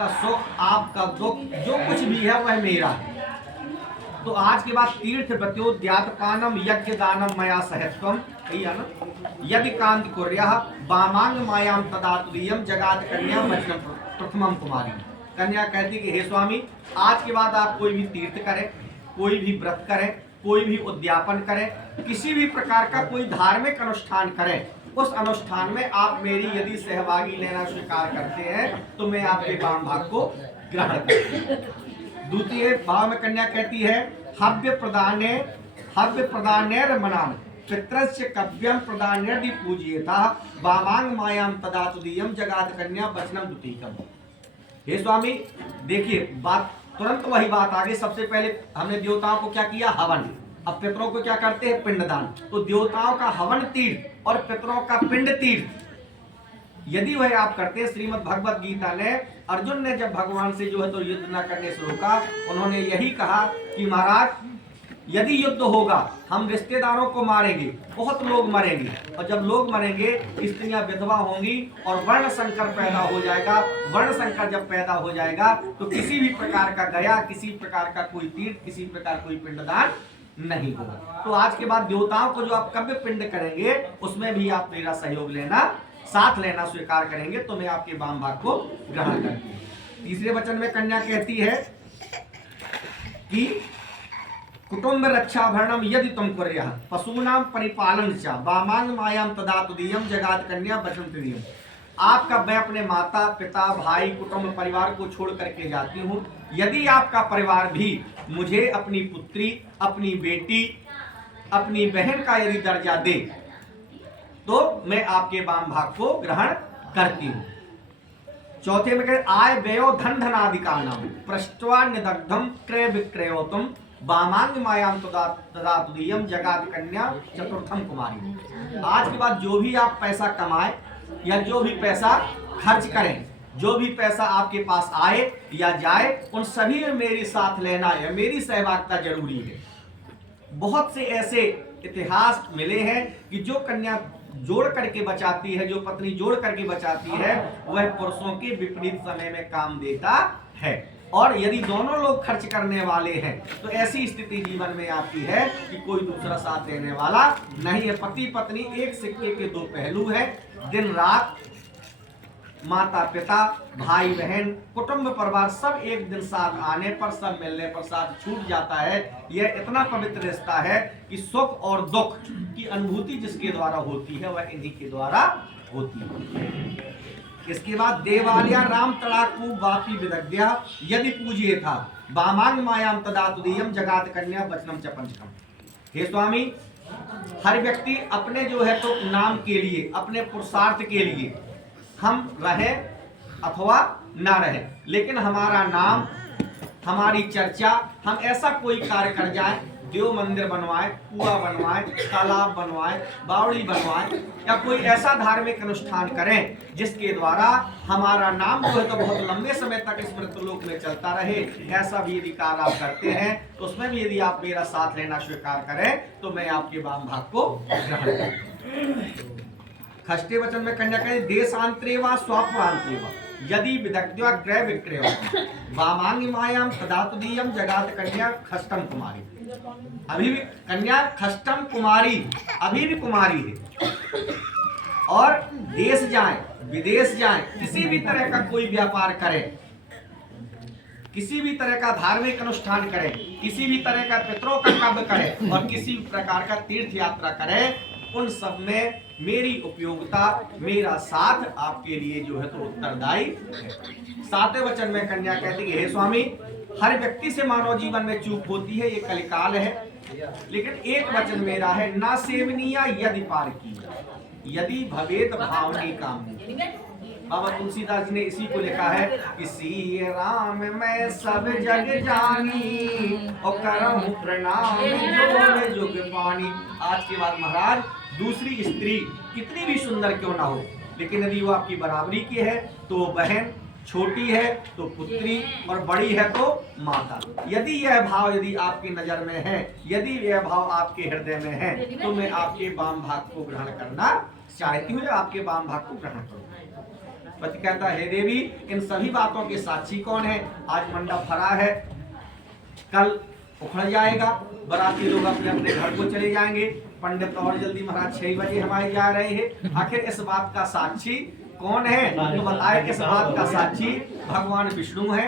आपका सुख, आपका दुख, जो कुछ भी है वह मेरा है। तो आज के बाद तीर्थ प्रत्योद्यातपानम यज्ञ दानम मया सहत्वम, यही है ना, यदि कांति कुर्यः वामांग मायाम तदा तुदीयम जगात कन्या वचनम प्रथमम कुमारी। कन्या कहती कि हे स्वामी, आज के बाद आप कोई भी तीर्थ करें, कोई भी व्रत करें, कोई भी उद्यापन करें, किसी भी प्रकार का कोई धार्मिक अनुष्ठान करें, उस अनुष्ठान में आप मेरी यदि सहभागी लेना स्वीकार करते हैं तो मैं आपके वाम भाग को ग्रहण करती हूँ। द्वितीय भाव में कन्या कहती है हव्य प्रदाने मनाम पितृस्य कव्यम प्रदानेर्दि पूज्यता वामांग मायाम तदा तुदीयम जगात कन्या वचनम द्वितीयकम। हे स्वामी, देखिए बात तुरंत वही बात आगे। सबसे पहले हमने देवताओं को क्या किया? हवन। अब पितरों को क्या करते हैं? पिंडदान। तो देवताओं का हवन तीर्थ और पितरों का पिंड तीर्थ यदि वह आप करते हैं। श्रीमद् भगवत गीता ने अर्जुन ने जब भगवान से जो है तो युद्ध न करने से रोका, उन्होंने यही कहा कि महाराज यदि युद्ध होगा हम रिश्तेदारों को मारेंगे, बहुत लोग मरेंगे, और जब लोग मरेंगे स्त्रियां विधवा होंगी और वर्ण संकर पैदा हो जाएगा। वर्ण संकर जब पैदा हो जाएगा तो किसी भी प्रकार का गया, किसी प्रकार का कोई तीर्थ, किसी प्रकार कोई पिंडदान नहीं होगा। तो आज के बाद देवताओं को जो आप कव्य पिंड करेंगे उसमें भी आप मेरा सहयोग लेना, साथ लेना स्वीकार करेंगे तो मैं आपके वाम भाग को ग्रहण करती हूँ। तीसरे वचन में कन्या कहती है कि कुटुंब रक्षाभरणम यदि तुम कुर्यः पशूनाम परिपालन च वामांग मायाम तदा तुदीयम जगात कन्या वचनम तुदीयम। आपका मैं अपने माता पिता भाई कुटुंब परिवार को छोड़ करके जाती हूँ, यदि आपका परिवार भी मुझे अपनी पुत्री, अपनी बेटी, अपनी बहन का यदि दर्जा दे तो मैं आपके वाम भाग को ग्रहण करती हूँ। चौथे में कहे आय व्ययो धन धनादिका नाम पृष्ठवा निदग्धम क्रय विक्रयोतम वामांग मायाम तदा तुदीयम जगात कन्या चतुर्थम कुमारी। आज के बाद जो भी आप पैसा कमाए या जो भी पैसा खर्च करें, जो भी पैसा आपके पास आए या जाए, उन सभी में मेरी साथ लेना है, मेरी सहभागिता जरूरी है। बहुत से ऐसे इतिहास मिले हैं कि जो कन्या जोड़ करके बचाती है, जो पत्नी जोड़ करके बचाती है, वह पुरुषों के विपरीत समय में काम देता है। और यदि दोनों लोग खर्च करने वाले हैं तो ऐसी स्थिति जीवन में आपकी है कि कोई दूसरा साथ देने वाला नहीं है। पति पत्नी एक सिक्के के दो पहलू है। दिन रात माता पिता भाई बहन कुटुंब परिवार सब एक दिन साथ आने पर, सब मिलने पर साथ छूट जाता है। यह इतना पवित्र रिश्ता है कि सुख और दुख की अनुभूति जिसके द्वारा होती है वह इन्हीं के द्वारा होती है। इसके बाद देवालया राम तड़ाकू वापी विदग्ध्या यदि पूजिए था वामांग मायाम तदा तुदीयम जगात कन्या वचनम च पंचकम। हे स्वामी, हर व्यक्ति अपने जो है तो नाम के लिए, अपने पुरुषार्थ के लिए हम रहें अथवा ना रहें, लेकिन हमारा नाम, हमारी चर्चा, हम ऐसा कोई कार्य कर जाएं, देव मंदिर बनवाएं, कुआं बनवाएं, तालाब बनवाएं, बावड़ी बनवाएं, या कोई ऐसा धार्मिक अनुष्ठान करें जिसके द्वारा हमारा नाम जो है तो बहुत लंबे समय तक इस मृत्युलोक में चलता रहे। ऐसा भी यदि कार्य आप करते हैं तो उसमें भी यदि आप मेरा साथ लेना स्वीकार करें तो मैं आपके वाम भाग को ग्रहण करूंगा। षष्ठे वचन में कन्या कहे देशांतरे वा स्वापुरांतरे वा यदि विदग्ध्या क्रय विक्रय वामांग मायाम तदा तुदीयम जगात कन्या खष्टम कुमारी। अभी भी कन्या खष्टम कुमारी, अभी भी कुमारी है। और देश जाए विदेश जाए, किसी भी तरह का कोई व्यापार करें, किसी भी तरह का धार्मिक अनुष्ठान करें, किसी भी तरह का पितरों का कर्म करें और किसी भी प्रकार का तीर्थ यात्रा करें, उन सब में मेरी उपयोगिता, मेरा साथ आपके लिए जो है तो उत्तरदायी है। सातवें वचन में कन्या कहती है हे स्वामी, हर व्यक्ति से मानव जीवन में चूक होती है, ये कलिकाल है, लेकिन एक वचन मेरा है ना सेवनीय यदि पार की यदि भवेत भावनी काम। बाबा तुलसीदास जी ने इसी को लिखा है कि सी राम मैं सब जग जानी और करहूं प्रणाम जोड़ जुग पानी। आज के बाद महाराज दूसरी स्त्री कितनी भी सुंदर क्यों ना हो, लेकिन यदि वो आपकी बराबरी की है तो बहन, छोटी है तो पुत्री और बड़ी है तो माता। यदि यह भाव यदि आपकी नजर में है, यदि यह भाव आपके हृदय में है तो मैं आपके वाम भाग को ग्रहण करना चाहती हूँ, आपके वाम भाग को ग्रहण करूँ। पति कहता है, हे देवी, इन सभी बातों के साक्षी कौन है? आज मंडप भरा है, कल उखड़ जाएगा, बाराती लोग अपने अपने घर को चले जाएंगे, पंडित और जल्दी महाराज 6 बजे हमारे जा रहे हैं। आखिर इस बात का साक्षी कौन है? तो बताए इस बात का साक्षी भगवान विष्णु है,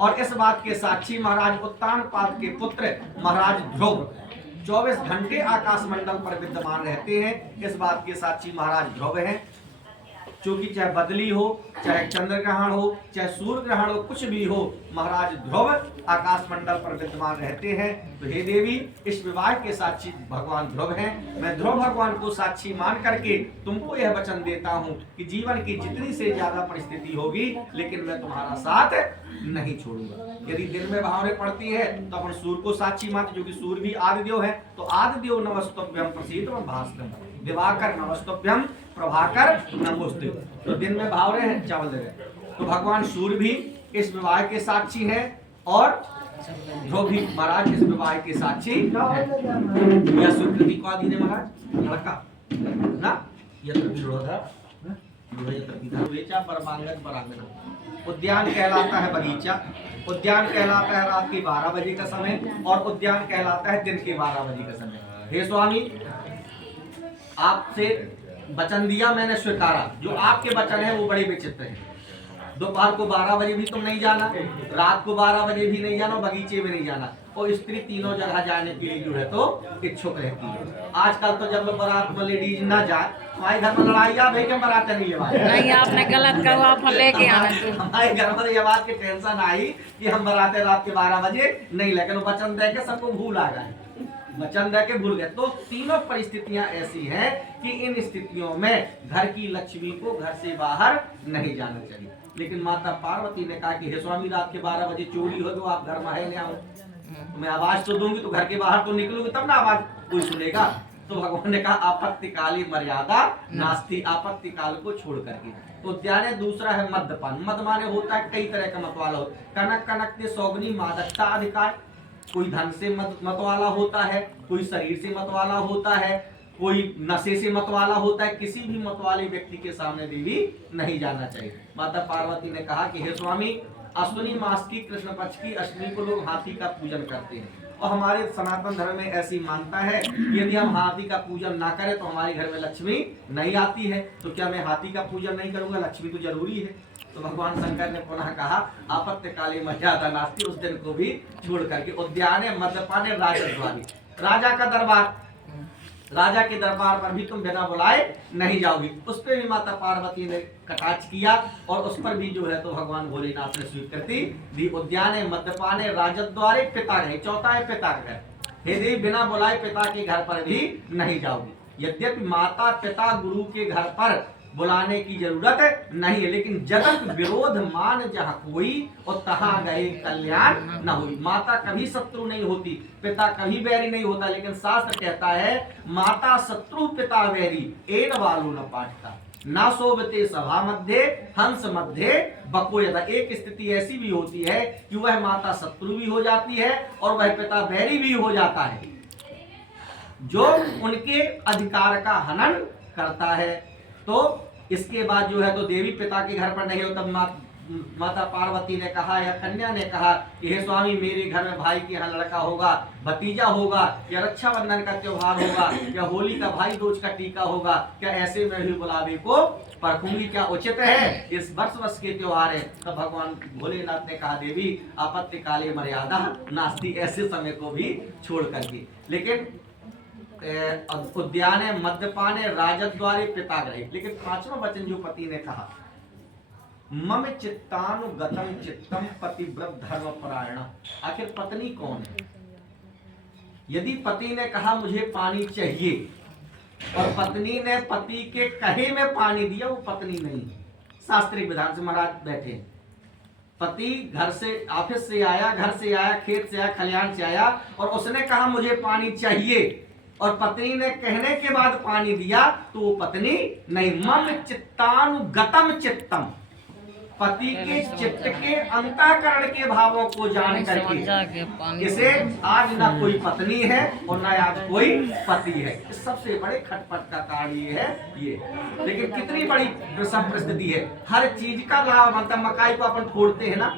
और इस बात के साक्षी महाराज उत्तानपाद के पुत्र महाराज ध्रुव 24 घंटे आकाश मंडल पर विद्यमान रहते हैं। इस बात के साक्षी महाराज ध्रुव हैं, क्योंकि चाहे बदली हो, चाहे चंद्र ग्रहण हो, चाहे सूर्य ग्रहण हो, कुछ भी हो, महाराज ध्रुव आकाश मंडल पर विद्यमान रहते हैं। तो हे देवी, इस विवाह के साक्षी भगवान ध्रुव हैं। मैं ध्रुव भगवान को साक्षी मान करके तुमको यह वचन देता हूं कि जीवन की जितनी से ज्यादा परिस्थिति होगी, लेकिन मैं तुम्हारा साथ नहीं छोड़ूंगा। यदि दिन में भावने पड़ती है तो अपन सूर्य को साक्षी मानते, जो कि सूर्य भी आदिदेव है। तो आदिदेव नमस्तुभ्यं प्रसीद भास्कर, दिवाकर नमस्तुभ्यं प्रभाकर नमोस्तुते। तो दिन में भाव रहे हैं, चावल दे रहे। तो भगवान सूर्य भी इस विवाह के साक्षी हैं, और ध्रुव भी महाराज इस विवाह के साक्षी हैं। यह स्वीकृति को आदि ने महाराज लड़का ना यत्र विरोधा उद्यान कहलाता है बगीचा, उद्यान कहलाता है रात के 12 बजे का समय, और उद्यान कहलाता है दिन के 12 बजे का समय। हे स्वामी, आपसे वचन दिया, मैंने स्वीकारा। जो आपके वचन है वो बड़े विचित्र हैं। दोपहर को 12 बजे भी तुम नहीं जाना, रात को 12 बजे भी नहीं जाना, बगीचे में नहीं जाना, और स्त्री तीनों जगह जाने के लिए जो है तो इच्छुक रहती है। आजकल तो जब बारात में लेडीज ना जाए, हमारे घर में लड़ाई भाई के बारात नहीं नहीं, आपने गलत कहा, आप लेके आना। हमारे घर में ये बात की टेंशन आई कि हम बाराते रात के 12 बजे नहीं, लेकिन वचन दे के सबको भूल आ गए, वचन दे के भूल गए। तो तीनों परिस्थितियां ऐसी हैं कि इन स्थितियों में घर की लक्ष्मी को घर से बाहर नहीं जाना चाहिए। लेकिन माता पार्वती ने कहा कि हे स्वामी, रात के 12 बजे चोरी हो तो आप घर में है आओ, मैं आवाज तो दूंगी, तो घर के बाहर तो निकलूंगी तब ना आवाज कोई सुनेगा। तो भगवान ने कहा आपत्ति काली मर्यादा नास्ति, आपत्ति काल को छोड़ करके। तो उद्यान दूसरा है मद्यपान। मद माने होता है कई तरह का मतवाला होता है। कनक कनक ने सौगनी मादकता अधिकार, कोई धन से मतवाला होता है, कोई शरीर से मतवाला होता है, कोई नशे से मतवाला होता है। किसी भी मतवाले व्यक्ति के सामने देवी नहीं जाना चाहिए। माता पार्वती ने कहा कि हे स्वामी, अश्विनी मास की कृष्ण पक्ष की अष्टमी को लोग हाथी का पूजन करते हैं, और हमारे सनातन धर्म में ऐसी मानता है कि यदि हम हाथी का पूजन ना करें तो हमारे घर में लक्ष्मी नहीं आती है। तो क्या मैं हाथी का पूजन नहीं करूंगा? लक्ष्मी तो जरूरी है। तो भगवान शंकर ने पुनः कहा आपत्ति काली मर्यादा नास्ति, उस दिन को भी छोड़ करके उद्यान मद्यपान राजद्वारी, राजा का दरबार, राजा के दरबार पर भी तुम बिना बुलाए नहीं जाओगी। उस पर भी माता पार्वती ने कटाक्ष किया, और उस पर भी जो है तो भगवान भोलेनाथ ने स्वीकृति दी। उद्यान मद्यपान राजद्वारे पिता गए, चौथा है पिता का घर। हे देवी, बिना बुलाए पिता के घर पर भी नहीं जाओगी। यद्यपि माता पिता गुरु के घर पर बुलाने की जरूरत नहीं है, लेकिन जगत विरोध मान जहाँ कोई, और तहाँ गए कल्याण न हुई। माता कभी शत्रु नहीं होती, पिता कभी बैरी नहीं होता, लेकिन शास्त्र कहता है माता शत्रु पिता बैरी, एन वालू न पाठता, ना शोभते सभा मध्य हंस मध्य बकोयता। एक स्थिति ऐसी भी होती है कि वह माता शत्रु भी हो जाती है, और वह पिता बैरी भी हो जाता है, जो उनके अधिकार का हनन करता है। तो इसके बाद जो है तो देवी पिता के घर पर नहीं हो, तब माता पार्वती ने कहा या कन्या ने कहा कि हे स्वामी, मेरे घर में भाई के यहाँ लड़का होगा, भतीजा होगा, या रक्षाबंधन का त्योहार होगा, या होली का भाई दूज का टीका होगा, क्या ऐसे में भी बुलावे को परखूंगी? क्या उचित है? इस वर्ष के त्योहार है। तब भगवान भोलेनाथ ने कहा देवी आपत्ति काले मर्यादा नास्ति, ऐसे समय को भी छोड़ करके। लेकिन उद्यान मद्यपान राजद्वारे पिता गए। लेकिन 5वां वचन जो पति ने कहा, मम चित्तानुगतम चित्तम पतिव्रत धर्म परायण। आखिर पत्नी कौन है? यदि पति ने कहा मुझे पानी चाहिए, और पत्नी ने पति के कहे में पानी दिया, वो पत्नी नहीं है। शास्त्रीय विधान से महाराज बैठे, पति घर से ऑफिस से आया, घर से आया, खेत से आया, खलिहान से आया, और उसने कहा मुझे पानी चाहिए, और पत्नी ने कहने के बाद पानी दिया, तो वो पत्नी नहीं। मम चित्तानुगतम चित्तम, पति के चित्त के अंतःकरण के भावों को जान करके इसे आज ना कोई पत्नी है और ना आज कोई पति है। इस सबसे बड़े खटपट का कारण ये है ये। लेकिन कितनी बड़ी परिस्थिति है, हर चीज का लाभ बनता है। मकाई को अपन फोड़ते हैं ना,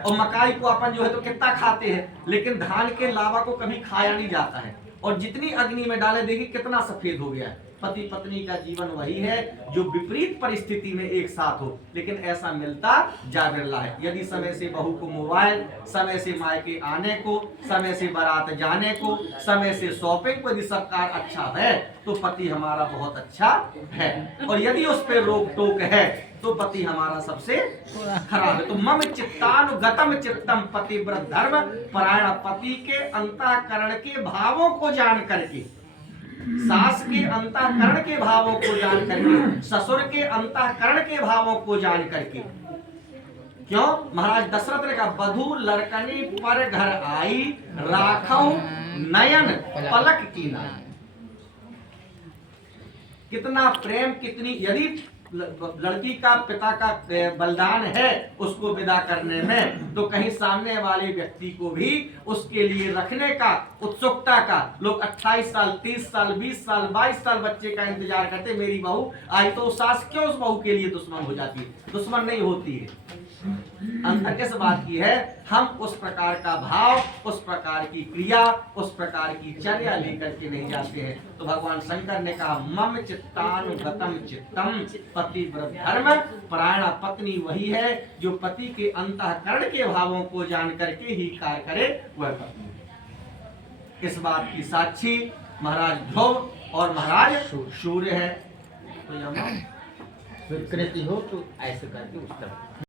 और मकाई को अपन जो है तो कितना खाते हैं, लेकिन धान के लावा को कभी खाया नहीं जाता है। और जितनी अग्नि में डाले देखिए कितना सफेद हो गया है। पति पत्नी का जीवन वही है जो विपरीत परिस्थिति में एक साथ हो, लेकिन ऐसा मिलता जा बिरला है। यदि समय से बहू को मोबाइल, समय से मायके आने को, समय से बारात जाने को, समय से शॉपिंग को यदि सरकार अच्छा है तो पति हमारा बहुत अच्छा है, और यदि उस पर रोक टोक है तो पति हमारा सबसे खराब है। तो मम चित्तानुगतम चित्तम पतिव्रत धर्म परायण, पति के अंतःकरण के भावों को जान करके, सास के अंतःकरण के भावों को जान करके, ससुर के अंतःकरण के भावों को जान करके। क्यों? महाराज दशरथ ने कहा बधू लड़कनी पर घर आई, राखौ नयन पलक की नाई। कितना प्रेम, कितनी, यदि लड़की का पिता का बलिदान है उसको विदा करने में, तो कहीं सामने वाले व्यक्ति को भी उसके लिए रखने का उत्सुकता का, लोग 28 साल 30 साल 20 साल 22 साल बच्चे का इंतजार करते, मेरी बहू आई तो सास क्यों उस बहू के लिए दुश्मन हो जाती है? दुश्मन नहीं होती है। अंतर किस बात की है? हम उस प्रकार का भाव, उस प्रकार की क्रिया, उस प्रकार की चर्या लेकर के नहीं जाते हैं। तो भगवान शंकर ने कहा मम चित्तानुगतम चित्तम पतिव्रत धर्म परायण, पत्नी वही है जो पति के अंतःकरण के भावों को जान करके ही कार्य करे वह पत्नी। इस बात की साक्षी महाराज ध्रुव और महाराज सूर्य है। तो यह स्वीकृति हो तो ऐसे करके उत्तर